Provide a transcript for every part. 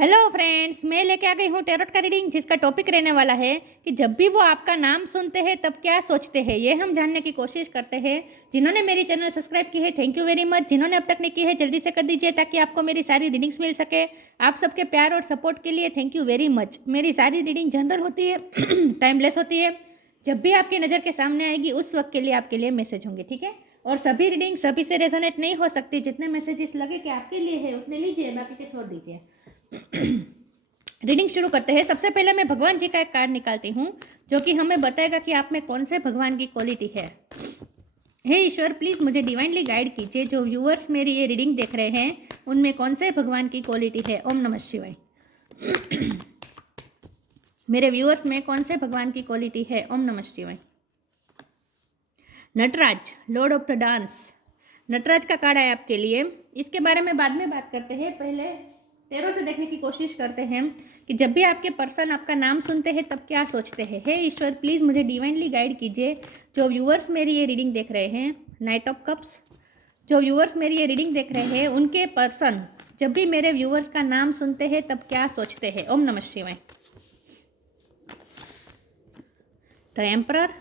Hello friends, मैं लेके आ गई हूँ टैरोट का रीडिंग, जिसका टॉपिक रहने वाला है कि जब भी वो आपका नाम सुनते हैं तब क्या सोचते हैं। ये हम जानने की कोशिश करते हैं। जिन्होंने मेरी चैनल सब्सक्राइब की है, थैंक यू वेरी मच। जिन्होंने अब तक नहीं की है, जल्दी से कर दीजिए ताकि आपको मेरी सारी रीडिंग्स मिल सके। आप सबके प्यार और सपोर्ट के लिए थैंक यू वेरी मच। मेरी सारी रीडिंग जनरल होती है, टाइमलेस होती है। जब भी आपकी नज़र के सामने आएगी उस वक्त के लिए आपके लिए मैसेज होंगे, ठीक है। और सभी रीडिंग सभी से रेजोनेट नहीं हो सकती। जितने मैसेजेस लगे कि आपके लिए है उतने लीजिए, बाकी के छोड़ दीजिए। रीडिंग शुरू करते हैं। सबसे पहले मैं भगवान जी का एक कार्ड निकालती हूँ जो कि हमें बताएगा कि आप में कौन से भगवान की क्वालिटी है। हे ईश्वर, प्लीज़ मुझे डिवाइनली गाइड कीजिए। जो व्यूअर्स मेरी ये रीडिंग देख रहे हैं उनमें कौन से भगवान की क्वालिटी है। ओम नमः शिवाय। मेरे व्यूअर्स में कौन से भगवान की क्वालिटी है। ओम नमः शिवाय। Nataraj, lord of the dance. Nataraj का कार्ड है आपके लिए। इसके बारे में बाद में बात करते हैं, पहले टैरो से देखने की कोशिश करते हैं कि जब भी आपके पर्सन आपका नाम सुनते हैं तब क्या सोचते हैं। हे ईश्वर, प्लीज़ मुझे डिवाइनली गाइड कीजिए। जो व्यूअर्स मेरी ये रीडिंग देख रहे हैं, नाइट ऑफ कप्स। जो व्यूअर्स मेरी ये रीडिंग देख रहे हैं उनके पर्सन जब भी मेरे व्यूअर्स का नाम सुनते हैं तब क्या सोचते हैं। ओम नमः शिवाय। द एम्परर,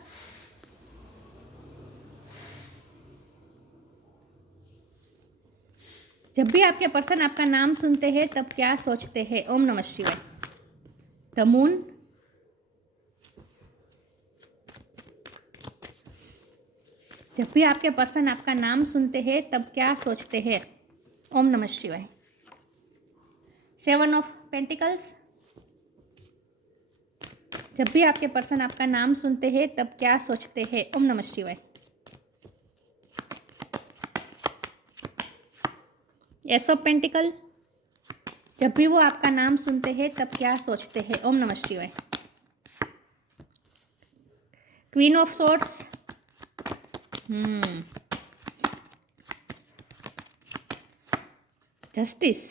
जब भी आपके पर्सन आपका नाम सुनते हैं तब क्या सोचते हैं। ओम नमः शिवाय। द मून, जब भी आपके पर्सन आपका नाम सुनते हैं तब क्या सोचते हैं। ओम नमः शिवाय। सेवन ऑफ पेंटिकल्स, जब भी आपके पर्सन आपका नाम सुनते हैं तब क्या सोचते हैं। ओम नमः शिवाय। एस ऑफ पेंटिकल, जब भी वो आपका नाम सुनते हैं तब क्या सोचते हैं। ओम नमः शिवाय। Queen of swords, justice,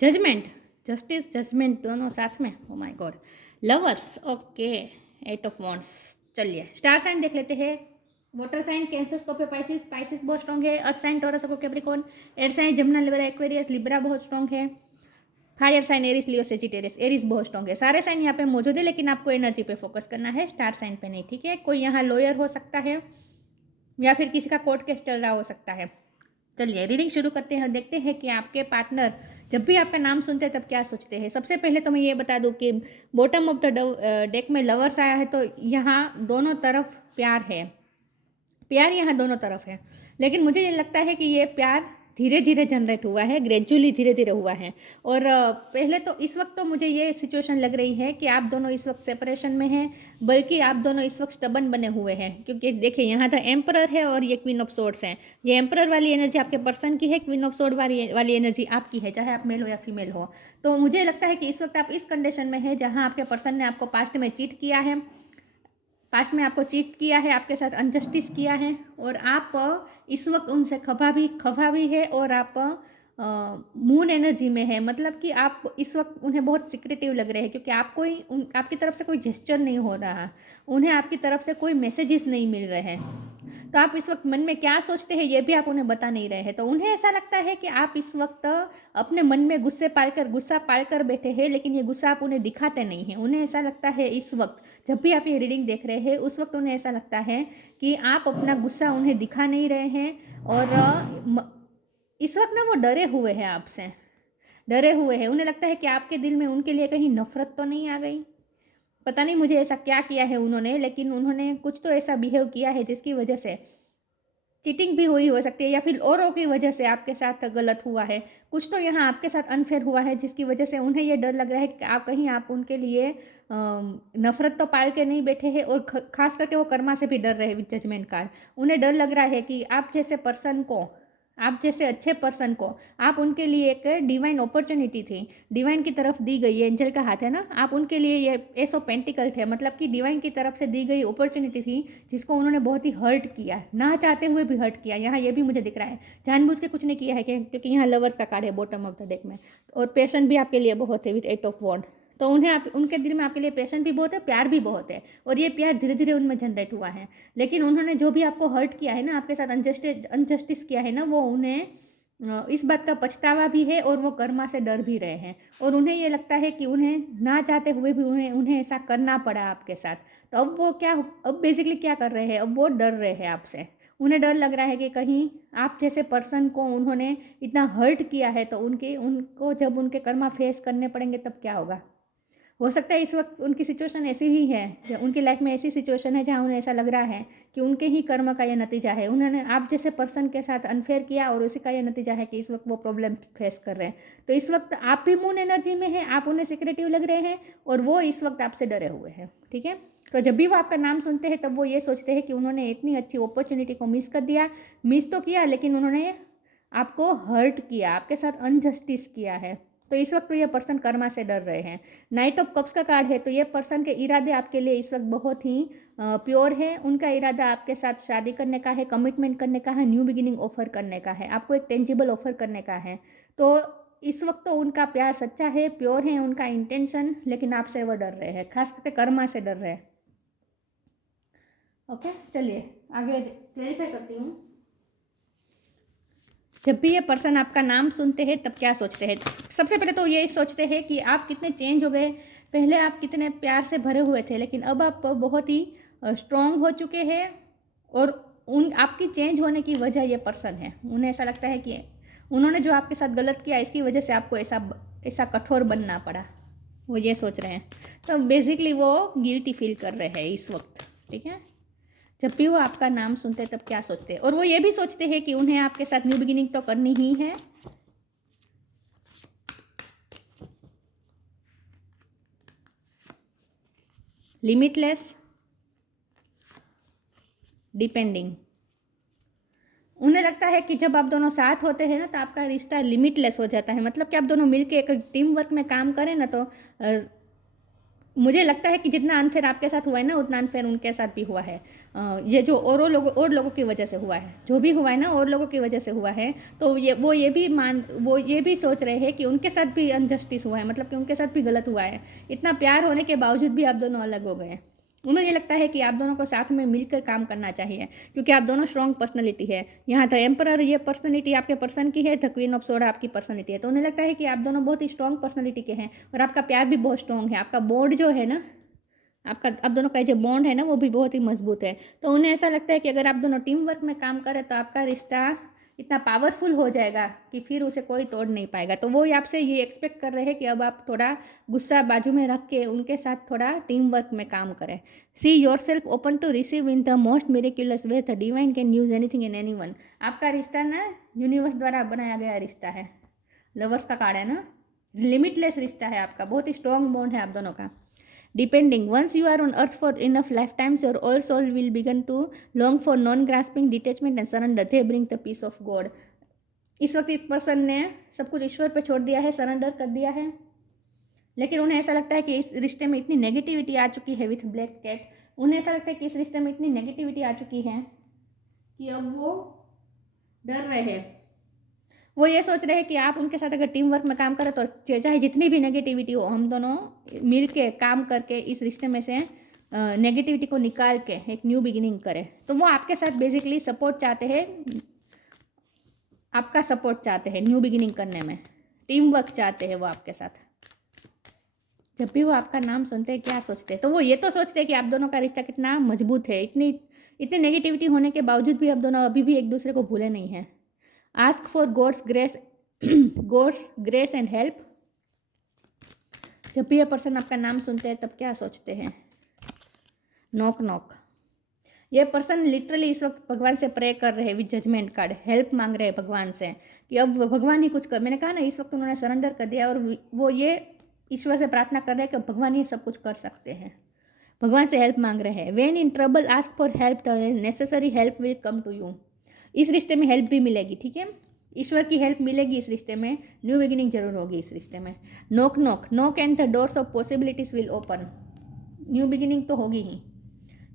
judgement, justice judgement दोनों साथ में। Oh my god. Lovers, okay. Eight of wands. चलिए स्टार साइन देख लेते हैं। Water sign Cancer, Scorpio, Pisces. Pisces बहुत स्ट्रॉन्ग है। Earth sign Taurus, Capricorn. Air sign Gemini, Libra, Aquarius. Libra बहुत स्ट्रॉन्ग है। Fire sign Aries, Leo, Sagittarius. Aries बहुत strong है। सारे साइन यहाँ पे मौजूद है, लेकिन आपको एनर्जी पे फोकस करना है, स्टार साइन पे नहीं, ठीक है। कोई यहाँ लॉयर हो सकता है या फिर किसी का कोर्ट केस चल रहा हो सकता है। चलिए रीडिंग शुरू करते हैं। देखते हैं कि आपके पार्टनर जब भी आपका नाम सुनते हैं तब क्या सोचते हैं। सबसे पहले तो मैं ये बता दूं कि बॉटम ऑफ द डेक में लवर्स आया है, तो यहाँ दोनों तरफ प्यार है। प्यार यहाँ दोनों तरफ है, लेकिन मुझे ये लगता है कि ये प्यार धीरे धीरे जनरेट हुआ है, ग्रेजुअली धीरे धीरे हुआ है। और पहले तो इस वक्त तो मुझे ये सिचुएशन लग रही है कि आप दोनों इस वक्त सेपरेशन में हैं, बल्कि आप दोनों इस वक्त स्टबन बने हुए हैं। क्योंकि देखिए यहाँ तो एम्परर है और ये क्वीन ऑफ सोर्ड्स है। ये एम्परर वाली एनर्जी आपके पर्सन की है, क्वीन ऑफ सोर्ड वाली एनर्जी आपकी है, चाहे आप मेल हो या फीमेल हो। तो मुझे लगता है कि इस वक्त आप इस कंडीशन में है जहाँ आपके पर्सन ने आपको पास्ट में चीट किया है, पास्ट में आपको चीट किया है, आपके साथ अनजस्टिस किया है, और आप इस वक्त उनसे खफा भी है, और आप मून एनर्जी में है। मतलब कि आप इस वक्त उन्हें बहुत सिक्रेटिव लग रहे हैं, क्योंकि आपकी तरफ से कोई जेस्चर नहीं हो रहा, उन्हें आपकी तरफ से कोई मैसेजेस नहीं मिल रहे हैं। तो आप इस वक्त मन में क्या सोचते हैं ये भी आप उन्हें बता नहीं रहे हैं। तो उन्हें ऐसा लगता है कि आप इस वक्त अपने मन में गुस्सा पालकर बैठे हैं, लेकिन ये गुस्सा आप उन्हें दिखाते नहीं हैं। उन्हें ऐसा लगता है इस वक्त जब भी आप ये रीडिंग देख रहे हैं उस वक्त उन्हें ऐसा लगता है कि आप अपना गुस्सा उन्हें दिखा नहीं रहे हैं, और इस वक्त ना वो डरे हुए हैं आपसे, डरे हुए हैं। उन्हें लगता है कि आपके दिल में उनके लिए कहीं नफरत तो नहीं आ गई। पता नहीं मुझे ऐसा क्या किया है उन्होंने, लेकिन उन्होंने कुछ तो ऐसा बिहेव किया है जिसकी वजह से चीटिंग भी हुई हो सकती है, या फिर औरों की वजह से आपके साथ गलत हुआ है। कुछ तो यहाँ आपके साथ अनफेयर हुआ है जिसकी वजह से उन्हें ये डर लग रहा है कि आप उनके लिए नफरत तो पाल के नहीं बैठे हैं, और खास करके वो कर्मा से भी डर रहे विद जजमेंट कार्ड। उन्हें डर लग रहा है कि आप जैसे अच्छे पर्सन को आप उनके लिए एक डिवाइन अपॉर्चुनिटी थी, डिवाइन की तरफ दी गई, एंजल का हाथ है ना, आप उनके लिए ये एस ऑफ पेंटिकल थे, मतलब कि डिवाइन की तरफ से दी गई अपॉर्चुनिटी थी जिसको उन्होंने बहुत ही हर्ट किया, ना चाहते हुए भी हर्ट किया। यहाँ ये भी मुझे दिख रहा है, जानबूझ के कुछ नहीं किया है, क्योंकि यहाँ लवर्स का कार्ड है बॉटम ऑफ द डेक में, और पेशेंट भी आपके लिए बहुत है विथ एट ऑफ वॉन्ड। तो उन्हें आप उनके दिल में आपके लिए पैशन भी बहुत है, प्यार भी बहुत है, और ये प्यार धीरे धीरे उनमें जनरेट हुआ है। लेकिन उन्होंने जो भी आपको हर्ट किया है ना, आपके साथ अनजस्टिस किया है ना, वो उन्हें इस बात का पछतावा भी है, और वो कर्मा से डर भी रहे हैं, और उन्हें ये लगता है कि उन्हें ना चाहते हुए भी उन्हें ऐसा करना पड़ा आपके साथ। तो अब वो अब बेसिकली क्या कर रहे हैं, अब वो डर रहे हैं आपसे। उन्हें डर लग रहा है कि कहीं आप जैसे पर्सन को उन्होंने इतना हर्ट किया है, तो उनको जब उनके कर्मा फेस करने पड़ेंगे तब क्या होगा। हो सकता है इस वक्त उनकी सिचुएशन ऐसी भी है, उनकी लाइफ में ऐसी सिचुएशन है जहाँ उन्हें ऐसा लग रहा है कि उनके ही कर्म का यह नतीजा है, उन्होंने आप जैसे पर्सन के साथ अनफेयर किया, और उसी का यह नतीजा है कि इस वक्त वो प्रॉब्लम फेस कर रहे हैं। तो इस वक्त आप भी मून एनर्जी में हैं, आप उन्हें सिक्रेटिव लग रहे हैं, और वो इस वक्त आपसे डरे हुए हैं। ठीक है, तो जब भी वो आपका नाम सुनते हैं तब वो ये सोचते हैं कि उन्होंने इतनी अच्छी अपॉर्चुनिटी को मिस कर दिया, मिस तो किया, लेकिन उन्होंने आपको हर्ट किया, आपके साथ अनजस्टिस किया है। तो इस वक्त तो ये पर्सन कर्मा से डर रहे हैं। नाइट ऑफ कप्स का कार्ड है, तो ये पर्सन के इरादे आपके लिए इस वक्त बहुत ही प्योर है। उनका इरादा आपके साथ शादी करने का है, कमिटमेंट करने का है, न्यू बिगिनिंग ऑफर करने का है, आपको एक टेंजिबल ऑफर करने का है। तो इस वक्त तो उनका प्यार सच्चा है, प्योर है उनका इंटेंशन, लेकिन आपसे वो डर रहे हैं, खास करके कर्मा से डर रहे हैं। ओके, चलिए आगे क्लैरिफाई करती हूँ। जब भी ये पर्सन आपका नाम सुनते हैं तब क्या सोचते हैं? सबसे पहले तो ये सोचते हैं कि आप कितने चेंज हो गए। पहले आप कितने प्यार से भरे हुए थे, लेकिन अब आप बहुत ही स्ट्रांग हो चुके हैं, और आपकी चेंज होने की वजह ये पर्सन है। उन्हें ऐसा लगता है कि उन्होंने जो आपके साथ गलत किया, इसकी वजह से आपको ऐसा कठोर बनना पड़ा, वो ये सोच रहे हैं। तो बेसिकली वो गिल्टी फील कर रहे हैं इस वक्त। ठीक है, जब भी वो आपका नाम सुनते हैं तब क्या सोचते हैं, और वो ये भी सोचते हैं कि उन्हें आपके साथ न्यू बिगिनिंग तो करनी ही है। Limitless, depending. उन्हें लगता है कि जब आप दोनों साथ होते हैं ना, तो आपका रिश्ता लिमिटलेस हो जाता है। मतलब कि आप दोनों मिलके एक टीम वर्क में काम करें ना, तो मुझे लगता है कि जितना अनफेयर आपके साथ हुआ है ना, उतना अनफेयर उनके साथ भी हुआ है। ये जो और लोगों की वजह से हुआ है, जो भी हुआ है ना, और लोगों की वजह से हुआ है। तो वो ये भी सोच रहे हैं कि उनके साथ भी अनजस्टिस हुआ है, मतलब कि उनके साथ भी गलत हुआ है। इतना प्यार होने के बावजूद भी आप दोनों अलग हो गए। उन्हें ये लगता है कि आप दोनों को साथ में मिलकर काम करना चाहिए, क्योंकि आप दोनों स्ट्रॉन्ग पर्सनैलिटी है। यहाँ तो एम्परर ये पर्सनैलिटी आपके पर्सन की है, द क्वीन ऑफ सोर्ड आपकी पर्सनैलिटी है। तो उन्हें लगता है कि आप दोनों बहुत ही स्ट्रॉन्ग पर्सनैलिटी के हैं, और आपका प्यार भी बहुत स्ट्रॉन्ग है। आपका बॉन्ड जो है ना, आप दोनों का जो बॉन्ड है ना, वो भी बहुत ही मजबूत है। तो उन्हें ऐसा लगता है कि अगर आप दोनों टीम वर्क में काम करें तो आपका रिश्ता इतना पावरफुल हो जाएगा कि फिर उसे कोई तोड़ नहीं पाएगा। तो वो आपसे ये एक्सपेक्ट कर रहे हैं कि अब आप थोड़ा गुस्सा बाजू में रख के उनके साथ थोड़ा टीम वर्क में काम करें। See yourself open to receive in the most miraculous way, the divine can use anything in anyone. आपका रिश्ता ना यूनिवर्स द्वारा बनाया गया रिश्ता है। लवर्स का कार्ड है ना, लिमिटलेस रिश्ता है आपका, बहुत ही स्ट्रॉन्ग बॉन्ड है आप दोनों का। Depending, once you are on earth for enough lifetimes, your old soul will begin to long for non-grasping, detachment and surrender. They bring the peace of God. इस वक्त इस पर्सन ने सब कुछ ईश्वर पे छोड़ दिया है, सरेंडर कर दिया है, लेकिन उन्हें ऐसा लगता है कि इस रिश्ते में इतनी नेगेटिविटी आ चुकी है विथ ब्लैक कैट। उन्हें ऐसा लगता है कि इस रिश्ते में इतनी नेगेटिविटी आ चुकी है कि अब वो डर रहे हैं। वो ये सोच रहे हैं कि आप उनके साथ अगर टीम वर्क में काम करें तो चाहे जितनी भी नेगेटिविटी हो, हम दोनों मिल के काम करके इस रिश्ते में से नेगेटिविटी को निकाल के एक न्यू बिगिनिंग करें। तो वो आपके साथ बेसिकली सपोर्ट चाहते हैं, आपका सपोर्ट चाहते हैं न्यू बिगिनिंग करने में, टीम वर्क चाहते हैं वो आपके साथ। जब भी वो आपका नाम सुनते हैं क्या सोचते हैं? तो वो ये तो सोचते हैं कि आप दोनों का रिश्ता कितना मजबूत है। इतनी नेगेटिविटी होने के बावजूद भी आप दोनों अभी भी एक दूसरे को भूले नहीं हैं। Ask for God's grace and help. जब भी ये पर्सन आपका नाम सुनते हैं तब क्या सोचते हैं? Knock knock. ये पर्सन लिटरली इस वक्त भगवान से प्रे कर रहे हैं विद जजमेंट कार्ड, हेल्प मांग रहे हैं भगवान से कि अब भगवान ही कुछ कर। मैंने कहा ना, इस वक्त उन्होंने सरेंडर कर दिया, और वो ये ईश्वर से प्रार्थना कर रहे हैं कि भगवान ही सब कुछ कर सकते हैं। भगवान से हेल्प मांग रहे हैं। When in trouble ask for help, the necessary help will come to you. इस रिश्ते में हेल्प भी मिलेगी, ठीक है, ईश्वर की हेल्प मिलेगी इस रिश्ते में, न्यू बिगिनिंग जरूर होगी इस रिश्ते में। Knock knock knock and the doors of possibilities will open. New beginning तो होगी ही,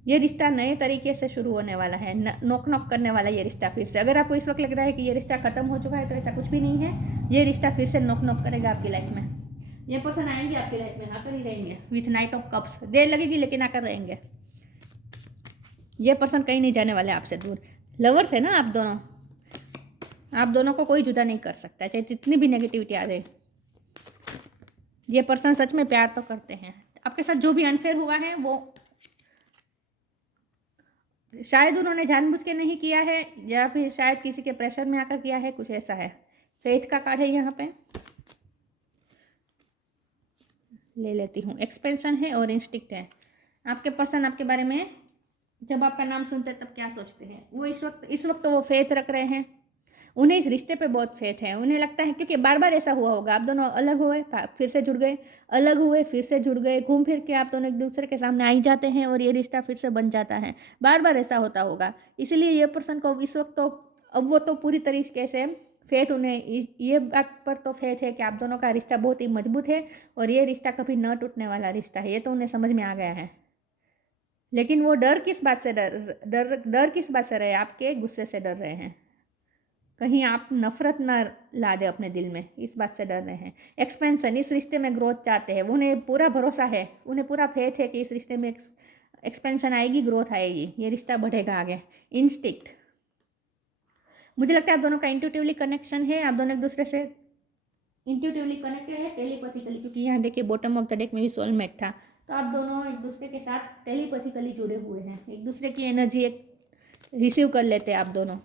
ये रिश्ता नए तरीके से शुरू होने वाला है, नॉक नॉक करने वाला ये रिश्ता फिर से। अगर आपको इस वक्त लग रहा है कि ये रिश्ता खत्म हो चुका है, तो ऐसा कुछ भी नहीं है, ये रिश्ता फिर से नॉक नॉक करेगा आपकी लाइफ में। ये पर्सन आएंगे आपकी लाइफ में, आकर ही रहेंगे विथ नाइट ऑफ कप्स। देर लगेगी लेकिन आकर रहेंगे। ये पर्सन कहीं नहीं जाने वाले आपसे दूर। लवर्स है ना आप दोनों, आप दोनों को कोई जुदा नहीं कर सकता चाहे जितनी भी नेगेटिविटी आ जाए। ये पर्सन सच में प्यार तो करते हैं आपके साथ। जो भी अनफेयर हुआ है वो शायद उन्होंने जानबूझ के नहीं किया है या फिर शायद किसी के प्रेशर में आकर किया है, कुछ ऐसा है। फेथ का कार्ड है यहाँ पे, ले लेती हूँ। एक्सपेंशन है और इंस्टिक्ट है। आपके पर्सन आपके बारे में जब आपका नाम सुनते हैं तब क्या सोचते हैं? वो इस वक्त तो वो फेथ रख रहे हैं। उन्हें इस रिश्ते पे बहुत फेथ है। उन्हें लगता है क्योंकि बार बार ऐसा हुआ होगा, आप दोनों अलग हुए फिर से जुड़ गए, अलग हुए फिर से जुड़ गए, घूम फिर के आप दोनों एक दूसरे के सामने आ ही जाते हैं और ये रिश्ता फिर से बन जाता है। बार बार ऐसा होता होगा, इसलिए ये पर्सन को इस वक्त तो अब वो तो पूरी तरीके से फेथ, उन्हें ये बात पर तो फेथ है कि आप दोनों का रिश्ता बहुत ही मजबूत है और ये रिश्ता कभी न टूटने वाला रिश्ता है। ये तो उन्हें समझ में आ गया है। लेकिन वो डर किस बात से डर किस बात से रहे? आपके गुस्से से डर रहे हैं। कहीं आप नफरत ना ला दे अपने दिल में, इस बात से डर रहे हैं। एक्सपेंशन, इस रिश्ते में ग्रोथ चाहते हैं। उन्हें पूरा भरोसा है, उन्हें पूरा फेथ है कि इस रिश्ते में एक्सपेंशन आएगी, ग्रोथ आएगी, ये रिश्ता बढ़ेगा आगे। इंस्टिक्ट, मुझे लगता है आप दोनों का इंट्यूटिवली कनेक्शन है। आप दोनों एक दूसरे से इंट्यूटिवली कनेक्टेड है, टेलीपैथिकली, क्योंकि यहाँ देखिए बॉटम ऑफ द डेक में भी सोलमेट था। तो आप दोनों एक दूसरे के साथ टेलीपैथिकली जुड़े हुए हैं, एक दूसरे की एनर्जी एक रिसीव कर लेते हैं आप दोनों।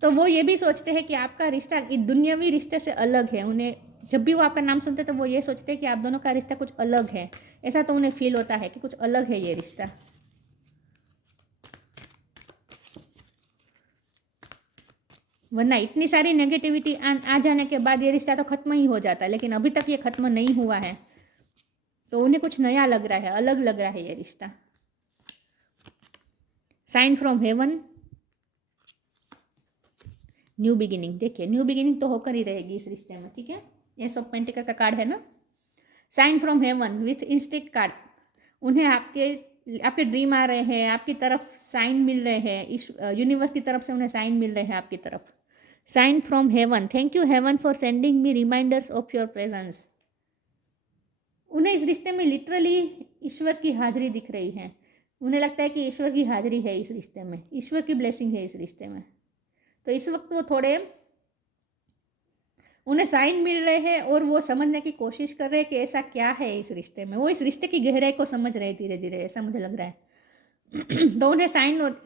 तो वो ये भी सोचते हैं कि आपका रिश्ता इस दुनियावी रिश्ते से अलग है। उन्हें जब भी वो आपका नाम सुनते तो वो ये सोचते हैं कि आप दोनों का रिश्ता कुछ अलग है। ऐसा तो उन्हें फील होता है कि कुछ अलग है ये रिश्ता। वरना इतनी सारी नेगेटिविटी आ जाने के बाद ये रिश्ता तो खत्म ही हो जाता है, लेकिन अभी तक ये खत्म नहीं हुआ है तो उन्हें कुछ नया लग रहा है, अलग लग रहा है ये रिश्ता। Sign from heaven, new beginning. देखिए न्यू बिगिनिंग तो होकर ही रहेगी इस रिश्ते में, ठीक है। एस ऑफ पेंटिकल का कार्ड है ना। Sign from heaven with instinct card, उन्हें आपके ड्रीम आ रहे हैं, आपकी तरफ साइन मिल रहे हैं, इस यूनिवर्स की तरफ से उन्हें साइन मिल रहे हैं आपकी तरफ। Sign from heaven, thank you heaven for sending me reminders of your presence. उन्हें इस रिश्ते में लिटरली ईश्वर की हाजिरी दिख रही है। उन्हें लगता है कि ईश्वर की हाजिरी है इस रिश्ते में, ईश्वर की ब्लेसिंग है इस रिश्ते में। तो इस वक्त वो थोड़े, उन्हें साइन मिल रहे हैं और वो समझने की कोशिश कर रहे हैं कि ऐसा क्या है इस रिश्ते में। वो इस रिश्ते की गहराई को समझ रहे हैं धीरे धीरे, ऐसा मुझे लग रहा है। तो उन्हें साइन और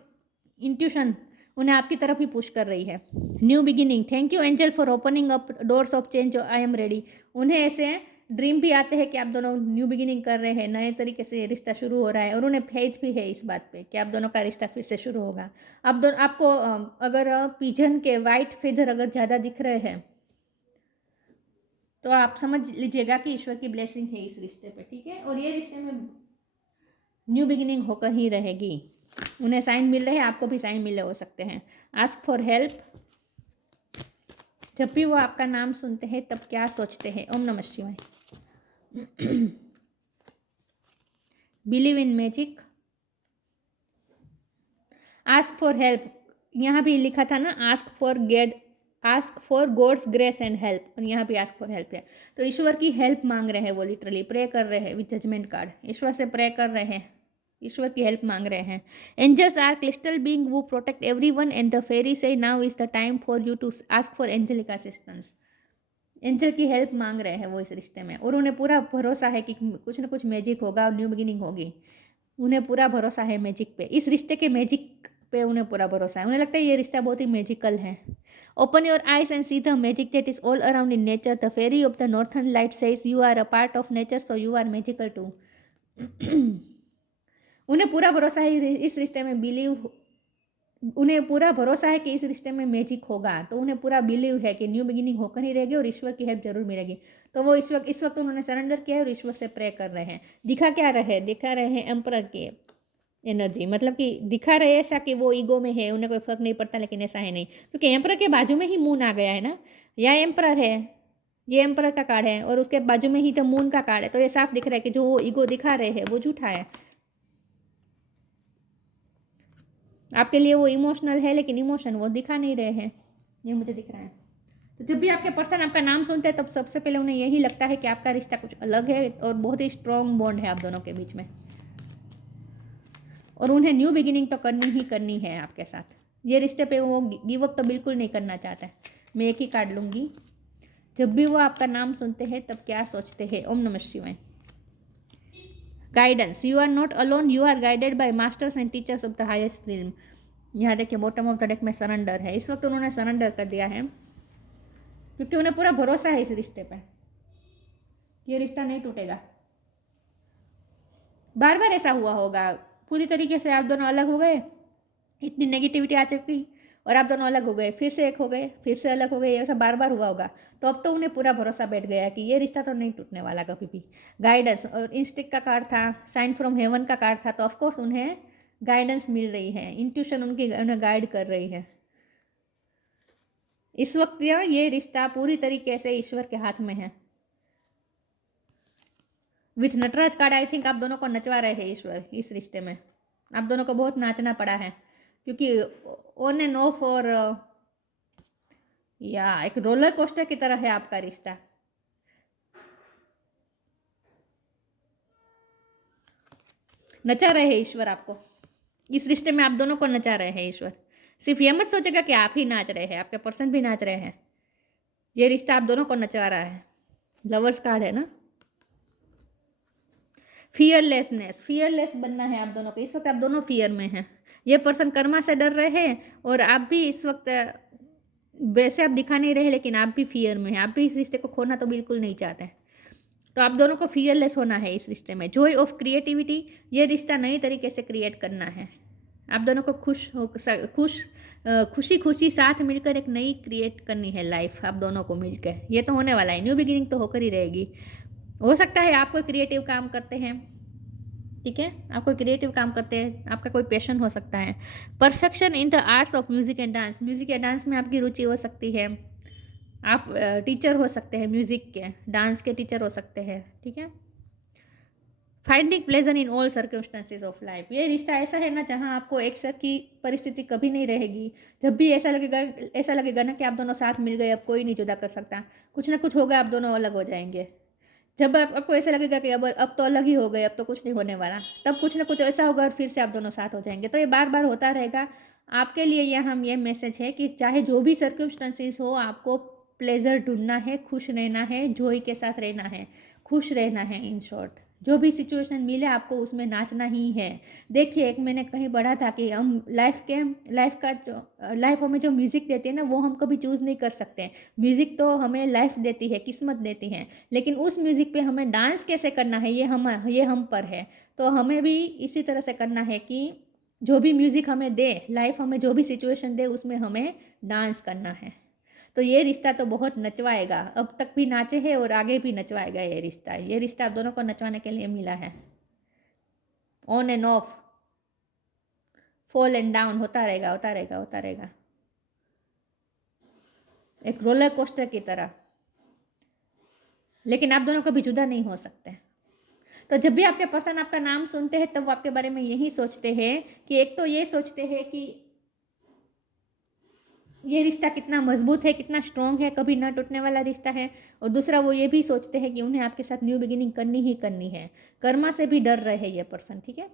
इंट्यूशन उन्हें आपकी तरफ ही पुश कर रही है। New beginning, thank you angel for opening up doors of change, I am ready. उन्हें ऐसे ड्रीम भी आते हैं कि आप दोनों न्यू बिगिनिंग कर रहे हैं, नए तरीके से रिश्ता शुरू हो रहा है और उन्हें फेथ भी है इस बात पे कि आप दोनों का रिश्ता फिर से शुरू होगा। आपको अगर पिजन के वाइट फेदर अगर ज़्यादा दिख रहे हैं तो आप समझ लीजिएगा कि ईश्वर की ब्लेसिंग है इस रिश्ते पे, ठीक है। और ये रिश्ते में न्यू बिगिनिंग होकर ही रहेगी। उन्हें साइन मिल रहे हैं, आपको भी साइन मिले हो सकते हैं। आस्क फॉर हेल्प, जब भी वो आपका नाम सुनते हैं तब क्या सोचते हैं? ओम नमः शिवाय। Believe in magic, ask for help, यहाँ भी लिखा था ना ask for God's grace and help, और यहाँ भी आस्क फॉर हेल्प है। तो ईश्वर की हेल्प मांग रहे हैं, वो लिटरली प्रे कर रहे हैं विद जजमेंट कार्ड। ईश्वर से प्रे कर रहे हैं, ईश्वर की हेल्प मांग रहे हैं। Angels are crystal being who protect everyone and the fairy says now is the time for you to ask for angelic assistance. Angel की हेल्प मांग रहे हैं वो इस रिश्ते में, और उन्हें पूरा भरोसा है कि कुछ ना कुछ मैजिक होगा और न्यू बिगिनिंग होगी। उन्हें पूरा भरोसा है मैजिक पे, इस रिश्ते के मैजिक पे उन्हें पूरा भरोसा है। उन्हें लगता है ये रिश्ता बहुत ही मैजिकल है। Open your eyes and see the magic that is all around in nature. The fairy of the northern light says you are a part of nature so you are magical too. उन्हें पूरा भरोसा है इस रिश्ते में, उन्हें पूरा भरोसा है कि इस रिश्ते में मैजिक होगा। तो उन्हें पूरा बिलीव है कि न्यू बिगिनिंग होकर ही रहेगी और ईश्वर की हेल्प जरूर मिलेगी। तो वो इस वक्त उन्होंने सरेंडर किया है और ईश्वर से प्रे कर रहे हैं। दिखा रहे हैं एम्परर की एनर्जी, मतलब कि दिखा रहे ऐसा कि वो ईगो में है, उन्हें कोई फर्क नहीं पड़ता, लेकिन ऐसा है नहीं, क्योंकि एम्परर के बाजू में ही मून आ गया है ना। या एम्परर है, ये एम्परर का कार्ड है और उसके बाजू में ही तो मून का कार्ड है। तो ये साफ दिख रहा है कि जो वो ईगो दिखा रहे हैं वो झूठा है। आपके लिए वो इमोशनल है लेकिन इमोशन वो दिखा नहीं रहे हैं, ये मुझे दिख रहा है। तो जब भी आपके पर्सन आपका नाम सुनते हैं तब सबसे पहले उन्हें यही लगता है कि आपका रिश्ता कुछ अलग है और बहुत ही स्ट्रॉन्ग बॉन्ड है आप दोनों के बीच में, और उन्हें न्यू बिगिनिंग तो करनी ही करनी है आपके साथ। ये रिश्ते पे वो गिव अप तो बिल्कुल नहीं करना चाहता है। मैं एक ही कार्ड लूँगी। जब भी वो आपका नाम सुनते हैं तब क्या सोचते हैं? ओम नमः शिवाय। Guidance, you are not alone, you are guided by masters and teachers of the highest realm. यहाँ देखिए बॉटम ऑफ द डेक में सरेंडर है। इस वक्त उन्होंने सरेंडर कर दिया है क्योंकि उन्हें पूरा भरोसा है इस रिश्ते पे। ये रिश्ता नहीं टूटेगा। बार बार ऐसा हुआ होगा, पूरी तरीके से आप दोनों अलग हो गए, इतनी नेगेटिविटी आ चुकी और आप दोनों अलग हो गए, फिर से एक हो गए, फिर से अलग हो गए, ऐसा बार बार हुआ होगा। तो अब तो उन्हें पूरा भरोसा बैठ गया कि ये रिश्ता तो नहीं टूटने वाला कभी भी। गाइडेंस और इंस्टिक का कार्ड था, साइन फ्रॉम हेवन का कार्ड था, तो ऑफकोर्स उन्हें गाइडेंस मिल रही है, इंट्यूशन उनकी उन्हें गाइड कर रही है। इस वक्त ये रिश्ता पूरी तरीके से ईश्वर के हाथ में है। With Nataraj card I think आप दोनों को नचवा रहे हैं ईश्वर इस रिश्ते में। आप दोनों को बहुत नाचना पड़ा है क्योंकि ऑन एंड ऑफ और या एक रोलर कोस्टर की तरह है आपका रिश्ता। नचा रहे हैं ईश्वर आपको, इस रिश्ते में आप दोनों को नचा रहे हैं ईश्वर। सिर्फ ये मत सोचेगा कि आप ही नाच रहे हैं, आपके पर्सन भी नाच रहे हैं। ये रिश्ता आप दोनों को नचा रहा है। लवर्स कार्ड है ना। फियरलेसनेस, फियरलेस बनना है आप दोनों को। इस वक्त आप दोनों फियर में हैं। ये पर्सन कर्मा से डर रहे हैं और आप भी इस वक्त वैसे आप दिखा नहीं रहे लेकिन आप भी फियर में हैं। आप भी इस रिश्ते को खोना तो बिल्कुल नहीं चाहते। तो आप दोनों को फियरलेस होना है इस रिश्ते में। जॉय ऑफ क्रिएटिविटी, ये रिश्ता नई तरीके से क्रिएट करना है। आप दोनों को खुशी खुशी साथ मिलकर एक नई क्रिएट करनी है लाइफ आप दोनों को मिलकर। ये तो होने वाला है, न्यू बिगिनिंग तो होकर ही रहेगी। हो सकता है आप कोई क्रिएटिव काम करते हैं, ठीक है, आप कोई क्रिएटिव काम करते हैं, आपका कोई पैशन हो सकता है। Perfection in the arts of music and dance, music या डांस में आपकी रुचि हो सकती है। आप टीचर हो सकते हैं म्यूजिक के, डांस के टीचर हो सकते हैं, ठीक है। Finding pleasure in all circumstances of life, ये रिश्ता ऐसा है ना जहाँ आपको एक सर की परिस्थिति कभी नहीं रहेगी। जब भी ऐसा लगेगा ना कि आप दोनों साथ मिल गए, अब कोई नहीं जुदा कर सकता, कुछ ना कुछ होगा, आप दोनों अलग हो जाएंगे। जब आपको ऐसा लगेगा कि अब तो अलग ही हो गए, अब तो कुछ नहीं होने वाला, तब कुछ ना कुछ ऐसा होगा और फिर से आप दोनों साथ हो जाएंगे। तो ये बार बार होता रहेगा आपके लिए। ये मैसेज है कि चाहे जो भी सर्कमस्टांसेस हो, आपको प्लेजर ढूंढना है, खुश रहना है, जॉय के साथ रहना है, खुश रहना है। इन शॉर्ट, जो भी सिचुएशन मिले आपको उसमें नाचना ही है। देखिए, एक मैंने कहीं पढ़ा था कि हम लाइफ हमें जो म्यूज़िक देती है ना, वो हम कभी चूज़ नहीं कर सकते। म्यूज़िक तो हमें लाइफ देती है, किस्मत देती है, लेकिन उस म्यूज़िक पे हमें डांस कैसे करना है ये हम पर है। तो हमें भी इसी तरह से करना है कि जो भी म्यूज़िक हमें दे, लाइफ हमें जो भी सिचुएशन दे, उसमें हमें डांस करना है। तो ये रिश्ता तो बहुत नचवाएगा, अब तक भी नाचे है और आगे भी नचवाएगा। ये रिश्ता आप दोनों को नचवाने के लिए मिला है। On end of, fall and down होता रहेगा, होता रहेगा, होता रहेगा, एक रोलर कोस्टर की तरह। लेकिन आप दोनों कभी जुदा नहीं हो सकते। तो जब भी आपके पर्सन आपका नाम सुनते हैं तब वो आपके बारे में यही सोचते हैं कि एक तो ये सोचते हैं कि ये रिश्ता कितना मजबूत है, कितना स्ट्रॉन्ग है, कभी ना टूटने वाला रिश्ता है। और दूसरा वो ये भी सोचते हैं कि उन्हें आपके साथ न्यू बिगिनिंग करनी ही करनी है। कर्मा से भी डर रहे ये पर्सन, ठीक है।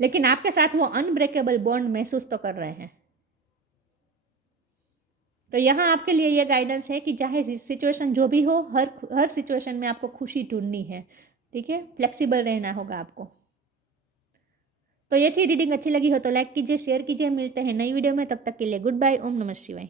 लेकिन आपके साथ वो अनब्रेकेबल बॉन्ड महसूस तो कर रहे हैं। तो यहाँ आपके लिए ये गाइडेंस है कि चाहे सिचुएशन जो भी हो, हर सिचुएशन में आपको खुशी ढूंढनी है, ठीक है, फ्लेक्सिबल रहना होगा आपको। तो ये थी रीडिंग। अच्छी लगी हो तो लाइक कीजिए, शेयर कीजिए। मिलते हैं नई वीडियो में, तब तक के लिए गुड बाय। ओम नमः शिवाय।